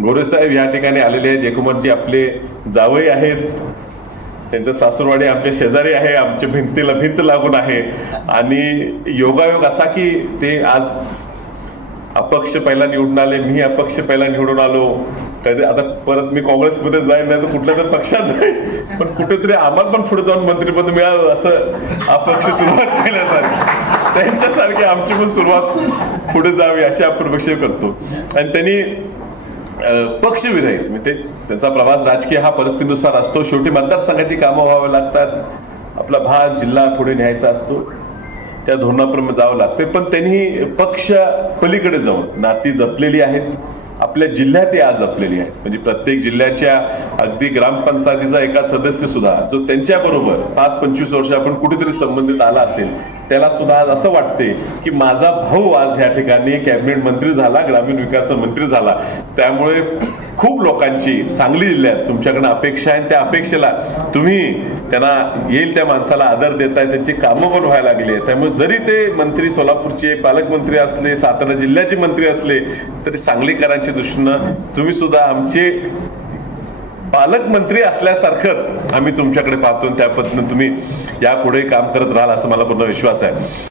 गोरेसाहेब या ठिकाणी आलेले आहे. जयकुमारजी आपले जावई आहेत, त्यांचं सासूरवाडी आमच्या शेजारी आहे, आमच्या भिंतीला भिंत लागून आहे. आणि योगायोग असा की ते आज अपक्ष पहिला निवडून आले, मी अपक्ष पहिला निवडून आलो. कधी आता परत मी काँग्रेसमध्ये जाईन, नाही तर कुठल्या तर पक्षात जाईन, पण कुठेतरी आम्हाला पण पुढे जाऊन मंत्रिपद मिळालं असं अपक्ष सुरुवात केल्यासारखी त्यांच्यासारखी आमची पण सुरुवात पुढे जावी अशी आपण अपेक्षा करतो. आणि त्यांनी पक्षविरहित म्हणजे त्यांचा प्रवास राजकीय हा परिस्थितीनुसार असतो. शेवटी मतदारसंघाची कामं व्हावी लागतात, आपला भाग जिल्हा पुढे न्यायचा असतो, त्या धोरणाप्रमाणे जावं लागते. पण त्यांनी पक्ष पलीकडे जाऊन नाती जपलेली आहेत, आपल्या जिल्ह्यात आज जपलेली आहेत. म्हणजे प्रत्येक जिल्ह्याच्या अगदी ग्रामपंचायतीचा एका सदस्य सुद्धा जो त्यांच्याबरोबर 5-25 वर्ष आपण कुठेतरी संबंधित आला असेल, त्याला सुद्धा आज असं वाटते की माझा भाऊ आज या ठिकाणी कॅबिनेट मंत्री झाला, ग्रामीण विकास मंत्री झाला. त्यामुळे खूप लोकांची सांगली जिल्ह्यात तुमच्याकडे अपेक्षा आहे. त्या अपेक्षेला तुम्ही त्यांना येईल त्या माणसाला आदर देताय, त्यांची कामं पण व्हायला लागली आहे. त्यामुळे जरी ते मंत्री सोलापूरचे पालकमंत्री असले, सातारा जिल्ह्याचे मंत्री असले, तरी सांगलीकरांच्या दृष्टीनं तुम्ही सुद्धा आमचे पालकमंत्री असल्यासारखंच आम्ही तुमच्याकडे पाहतो. त्या पद्धतीने तुम्ही यापुढे काम करत राहाल असं मला पूर्ण विश्वास आहे.